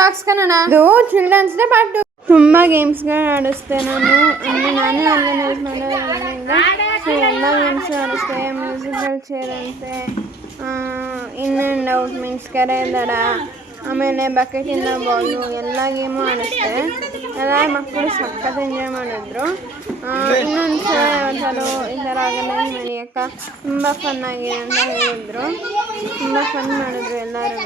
Vlogs Kannada ಇದು children's day part 2. ತುಂಬ ಗೇಮ್ಸ್ಗಳು ಆಡಿಸ್ದೆ ನಾನು. ಅಂದರೆ ನಾನೇ ಆನ್ಲೈನ್ ಯೂಸ್ ಮಾಡೋದ್ರಿಂದ ಸೊ ಎಲ್ಲ ಗೇಮ್ಸು ಆಡಿಸ್ದೆ. ಮ್ಯೂಸಿಕಲ್ ಚೇರ್ ಅಂತೆ, ಇನ್ ಆ್ಯಂಡ್ ಔಟ್ ಮೀನ್ಸ್ ಕೆರೆ ದಡ, ಆಮೇಲೆ ಬಕೆಟಿಂದ ಬಾಲು, ಎಲ್ಲ ಗೇಮು ಆಡಿಸ್ದೆ. ಎಲ್ಲ ಮಕ್ಕಳು ಸಖತ್ ಎಂಜಾಯ್ ಮಾಡಿದ್ರು. ಇನ್ನೊಂದು ಸಲ ಯಾವತ್ತಾರು ಈ ಥರ ಆರ್ಗನೈಸ್ ಮಾಡಿ ಅಕ್ಕ, ತುಂಬ ಫನ್ ಆಗಿದೆ ಅಂತ ಹೇಳಿದ್ರು. ತುಂಬ ಫನ್ ಮಾಡಿದ್ರು ಎಲ್ಲರೂ.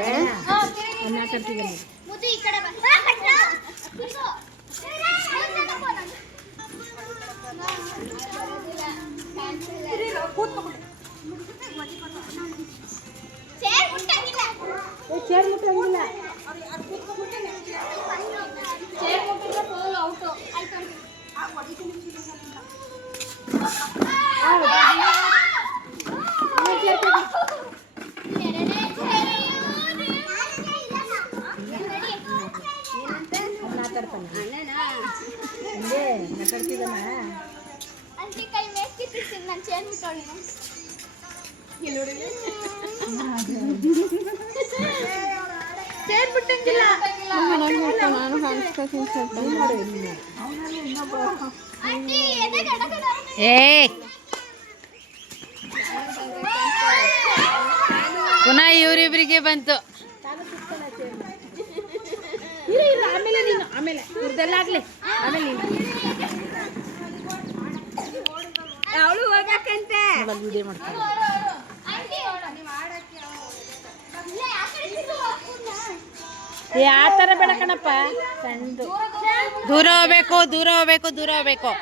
ಪುನಃ ಇವರಿಬ್ಬರಿಗೆ ಬಂತು. ಅವಳು ಹೋಗ್ಬೇಕಂತೆ. ಯಾವ ತರ ಬೇಡ ಕಣಪ್ಪ, ಸಣ್ಣದು. ದೂರ ಹೋಗ್ಬೇಕು, ದೂರ ಹೋಗ್ಬೇಕು, ದೂರ ಹೋಗ್ಬೇಕು,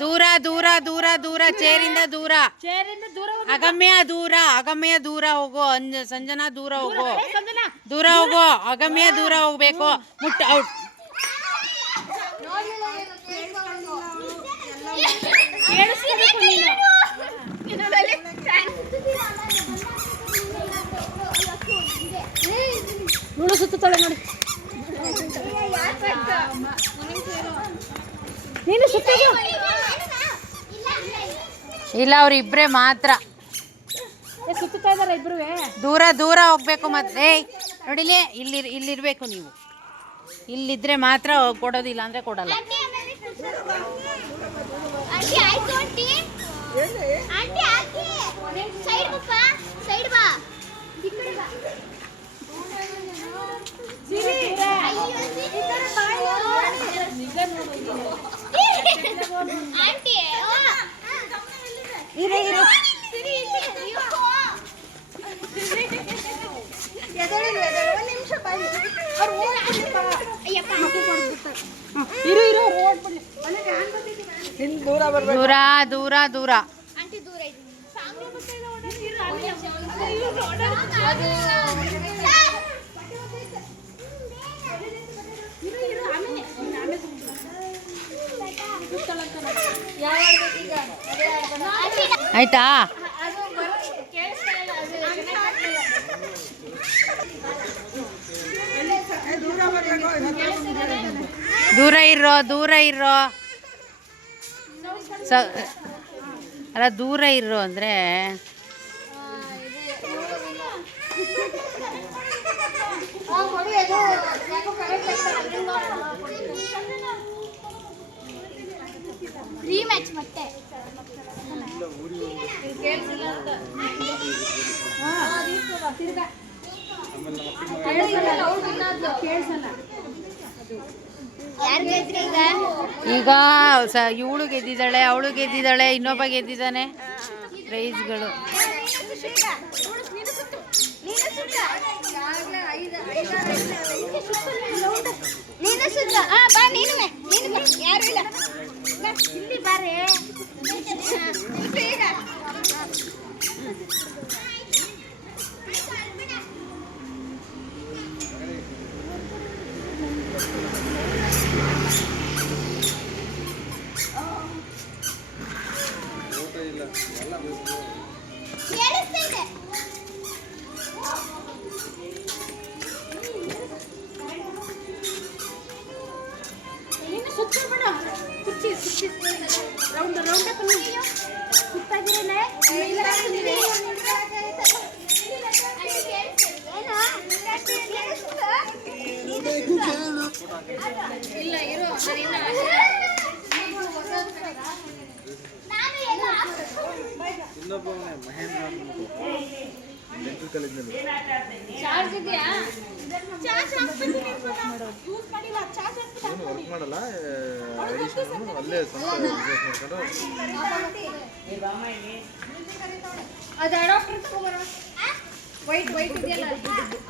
ದೂರ ದೂರ ದೂರ ದೂರ, ಚೇರಿಂದ ದೂರ, ಅಗಮ್ಯ ದೂರ, ಅಗಮ್ಯ ದೂರ ಹೋಗೋ. ಸಂಜನಾ ದೂರ ಹೋಗೋ, ದೂರ ಹೋಗೋ, ಅಗಮ್ಯ ದೂರ ಹೋಗ್ಬೇಕು. ಮುಟ್ಟ ಔಟ್. ನೋಡು ಸುತ್ತಾಳೆ ನೋಡಿ, ನೀನು ಸುತ್ತ. ಇಲ್ಲ, ಅವ್ರಿಬ್ರೆ ಮಾತ್ರ ಸುತ್ತಾ ಇದಾರೆ ಇಬ್ರು. ದೂರ ದೂರ ಹೋಗ್ಬೇಕು. ಮತ್ತೆ ನೋಡಿಲಿ, ಇಲ್ಲಿರ್ಬೇಕು ನೀವು. ಇಲ್ಲಿದ್ರೆ ಮಾತ್ರ ಕೊಡೋದಿಲ್ಲ ಅಂದ್ರೆ ಕೊಡಲ್ಲ. ದೂರ ದೂರ ದೂರ. ಆಯ್ತಾ? ದೂರ ಇರೋ, ದೂರ ಇರೋ. ಅಲ್ಲ, ದೂರ ಇರೋ ಅಂದ್ರೆ ಮತ್ತೆ ಈಗ ಇವಳು ಗೆದ್ದಿದ್ದಾಳೆ, ಅವಳು ಗೆದ್ದಿದ್ದಾಳೆ, ಇನ್ನೊಬ್ಬ ಗೆದ್ದಿದ್ದಾನೆ. ಪ್ರೈಸ್ಗಳು Thank you. ವರ್ಕ್ ಮಾಡಲ್ಲ ಅಲ್ಲೇ ಸ್ವಂತ ಬಿಸ್ನೆಸ್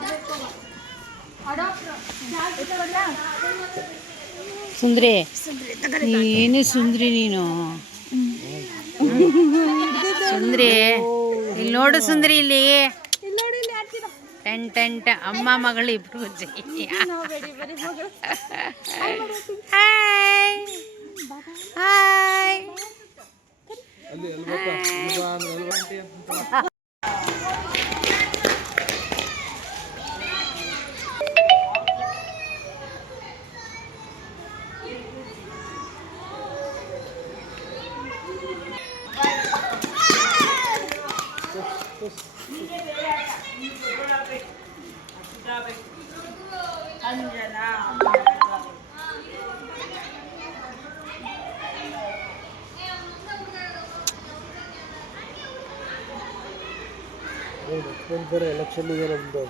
ಮಾಡ್ಕೊಂಡು ಸುಂದ್ರಿ ಏನು ಸುಂದ್ರಿ ನೀನು ಸುಂದ್ರಿ ಇಲ್ಲಿ ನೋಡು ಸುಂದ್ರಿ ಇಲ್ಲಿ ಟೆಂಟ್ ಅಮ್ಮ ಮಗಳು ಇಬ್ರು ಹಾಯ್ ಹಾಯ್ ಬೇರೆ ಎಲೆಕ್ಷನ್ ಇದೆ ನಮ್ಮದು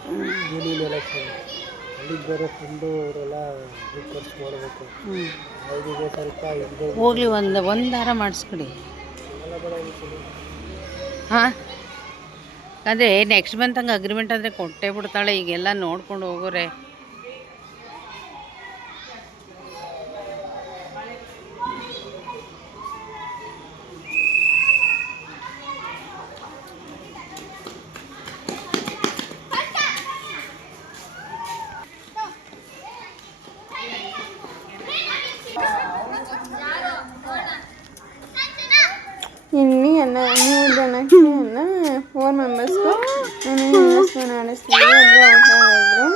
ಯೂನಿಯನ್ ಎಲೆಕ್ಷನ್ ಅಲ್ಲಿಗೆ ಬೇರೆ ಫುಲ್ಲು ಅವರೆಲ್ಲ ಖರ್ಚು ಮಾಡಬೇಕು ಐದಿಗೆ ಸ್ವಲ್ಪ ಇದು ಹೋಗ್ಲಿ ಒಂದು ವಾರ ಮಾಡಿಸ್ಕೊಡಿ ಹಾಂ ಅದೇ ನೆಕ್ಸ್ಟ್ ಮಂತ್ ಹಂಗೆ ಅಗ್ರಿಮೆಂಟ್ ಅಂದರೆ ಕೊಟ್ಟೇ ಬಿಡ್ತಾಳೆ ಈಗೆಲ್ಲ ನೋಡ್ಕೊಂಡು ಹೋಗೋರೆ ಇಲ್ಲಿ ಎಲ್ಲ 3 ಜನಕ್ಕೆ ಎಲ್ಲ 4 ಮೆಂಬರ್ಸ್ಗೂ ನಾನು ಇನ್ವೆಸ್ಟ್ಮೆಂಟ್ ಆಡಿಸ್ತೀನಿ ಒಬ್ಬರು ಔಟ್ ಆಗಿದ್ರು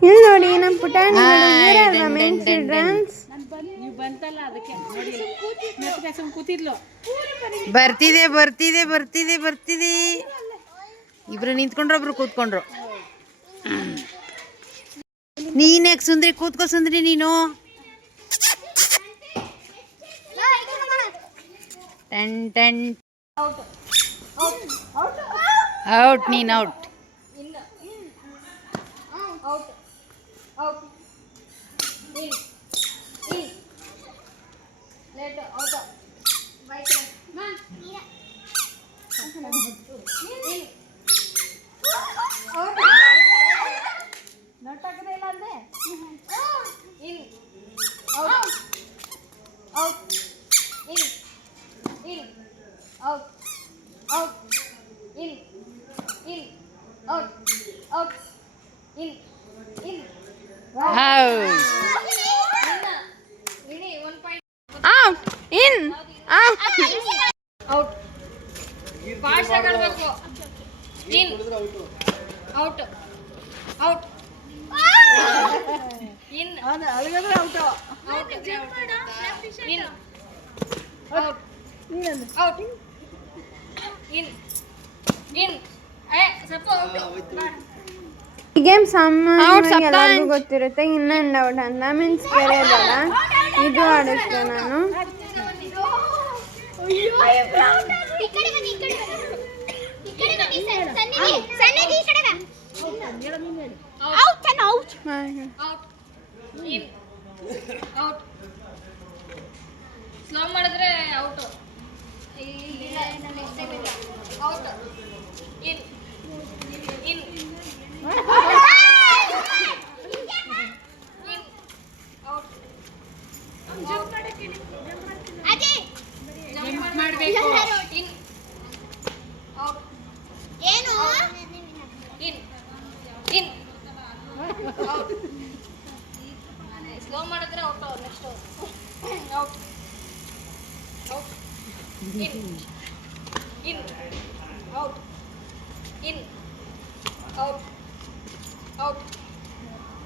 ಇಲ್ಲಿ ನೋಡಿ ನಮ್ಮ ಪುಟಾಣಿ ಮೇನ್ ಚಿಲ್ಡ್ರನ್ಸ್ ಬರ್ತಿದೆ ಬರ್ತಿದೆ ಬರ್ತಿದೆ ಬರ್ತಿದೆ ಇಬ್ರು ನಿಂತ್ಕೊಂಡ್ರು ಒಬ್ರು ಕೂತ್ಕೊಂಡ್ರು ನೀನ್ಯಾಕೆ ಸುಂದ್ರಿ ಕೂತ್ಕೋ ಸುಂದ್ರಿ ನೀನು ಟೆನ್ ಔಟ್ ನೀನ್ ಔಟ್ ಈ ಗೇಮ್ ಸಾಮಾನ್ಯವಾಗಿ ಎಲ್ಲರಿಗೂ ಗೊತ್ತಿರುತ್ತೆ ಇನ್ ಅಂಡ್ ಔಟ್ ಅಂತ ಮೀನ್ಸ್ ಕೆರೆಯಲ್ಲ ಇದು ಆಡಿಸ್ತೆ ನಾನು ಸ್ಲೋ ಮಾಡಿದ್ರೆ out out in in jump ಮಾಡಬೇಕು ಇನ್ ಔಟ್ ಏನು ಇನ್ ಇನ್ ಔಟ್ ಸ್ಲೋ ಮಾಡಿದ್ರೆ out next out out in in out in out Out.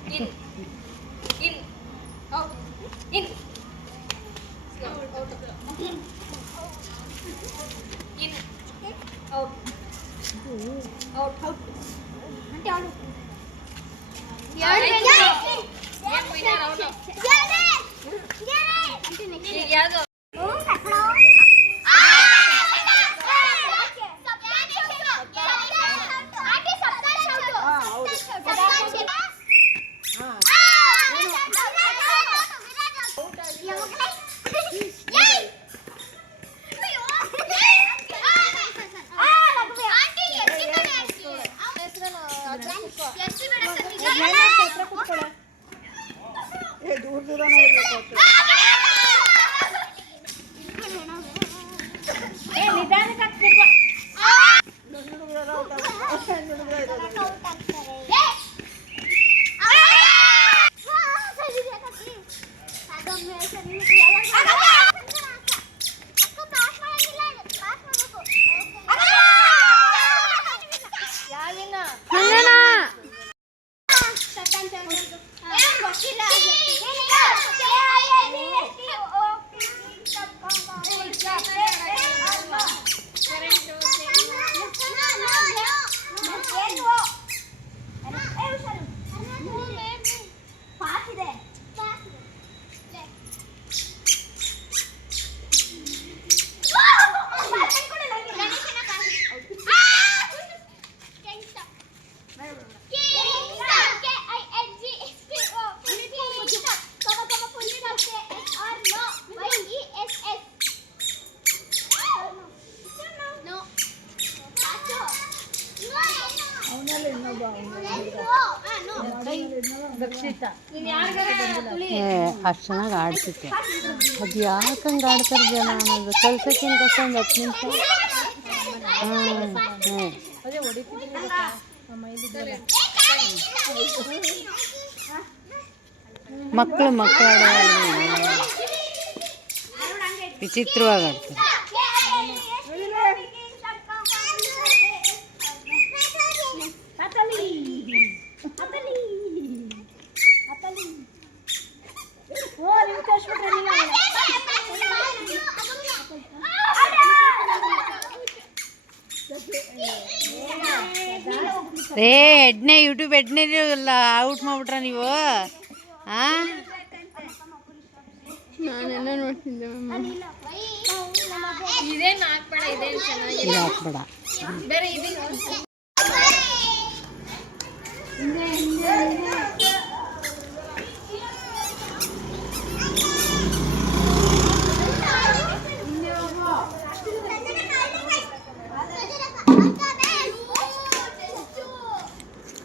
In. In. Out. In. Out. In. Out. Out. Out. Ante out. ಅಷ್ಟು ಚೆನ್ನಾಗಿ ಆಡ್ತಿತ್ತು. ಅದು ಯಾಕಂಗೆ ಆಡ್ತಾರೆ ಜನ ಅನ್ನೋದು ಕಲ್ಸೋಕ್ಕಿಂತ ಒಂದು 10 ನಿಮಿಷ. ಮಕ್ಕಳು ಆಡೋದು ವಿಚಿತ್ರವಾಗಿ ಆಡ್ತಾರೆ. ಎಡ್ನೆ ಯೂಟ್ಯೂಬ್ ಎಡ್ನೆ ಔಟ್ ಮಾಡ್ಬಿಟ್ರ ನೀವು? ನಾನೆಲ್ಲ ನೋಡ್ತಿದ್ದೆ ಇದೇನು ಹಾಕ್ಬೇಡ, ಇದೇನು ಚೆನ್ನಾಗಿ ಇದು ಹಾಕ್ಬೇಡ. ಬೇರೆ ಇದೆ.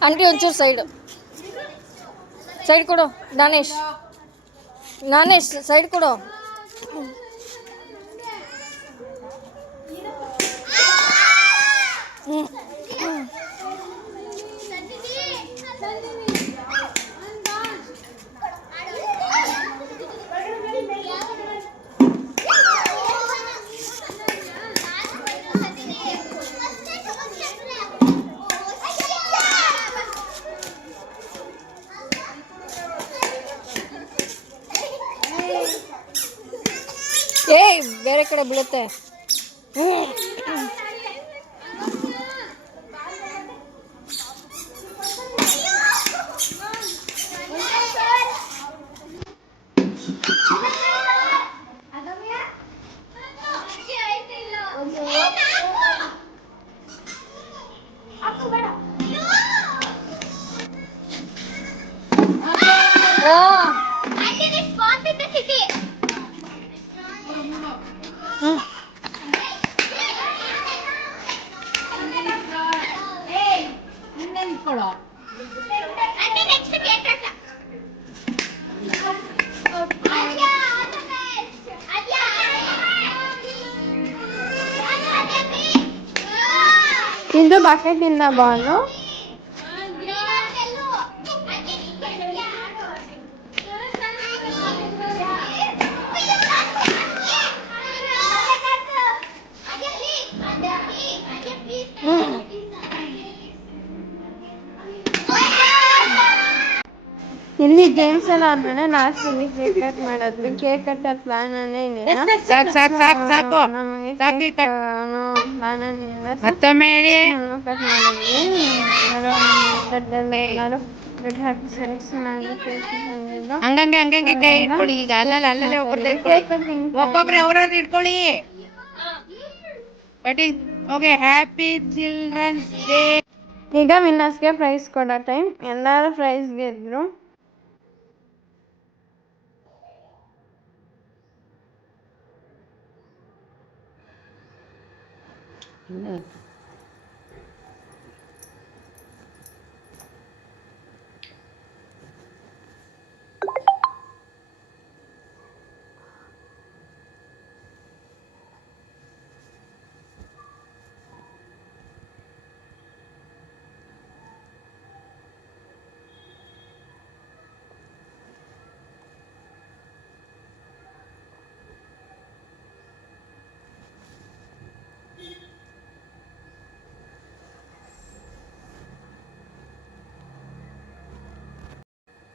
ಆಂಟಿ ಒಂಚೂರು ಸೈಡ್ ಕೊಡು. ನಾನೇಶ್ ಸೈಡ್ ಕೊಡು. ಬೇರೆ ಕಡೆ ಬೀಳುತ್ತೆ. ಇದು ಬಕೆಟಿಂದ ಬಾಲು. ಇಲ್ಲಿ ಗೇಮ್ಸ್ ಎಲ್ಲ ಆದ್ಮೇಲೆ ಲಾಸ್ಟಲ್ಲಿ ಕೇಕ್ ಕಟ್ ಮಾಡೋದು. ಕೇಕ್ ಕಟ್ಟೋ ಪ್ಲಾನಲ್ಲೇ ಇಲ್ಲ. ಸಾಕು ನಮಗೆ ಸಾಕು ಕೇಕ್ ಪ್ಲಾನಲ್ಲೇ ಇಲ್ಲ. ಮತ್ತೊಮ್ಮೆ ಹೇಳಿ. ಕಟ್ ಮಾಡಿದ್ವಿ. ಎಲ್ಲರೂ ದುಡ್ಡು ಹಾಕಿ ಚೆನ್ನಾಗಿ ಕೇಕ್ ತಂದಿದ್ದು. ಹಂಗಂಗೆ ಕೈ ಇಟ್ಕೊಳ್ಳಿ. ಈಗ ಅಲ್ಲಲ್ಲೇ ಒಬ್ಬೊಬ್ರೆ ಅವ್ರವ್ರು ಇಟ್ಕೊಳ್ಳಿ. But okay, happy children's day. ಈಗ ವಿನ್ನರ್ಸ್ಗೆ ಪ್ರೈಸ್ ಕೊಡೋ ಟೈಮ್. ಎಲ್ಲರೂ ಪ್ರೈಸ್ ಗೆದ್ರು.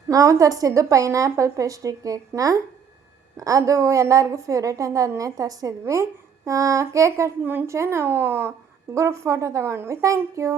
ನಾವು ತರಿಸಿದ್ದು ಪೈನಾಪಲ್ ಪೇಸ್ಟ್ರಿ ಕೇಕ್ನ. ಅದು ಎಲ್ಲರಿಗೂ ಫೇವ್ರೇಟ್ ಅಂತ ಅದನ್ನೇ ತರಿಸಿದ್ವಿ. ಕೇಕ್ ಕಟ್ ಮುಂಚೆ ನಾವು ಗ್ರೂಪ್ ಫೋಟೋ ತಗೊಂಡ್ವಿ. Thank you.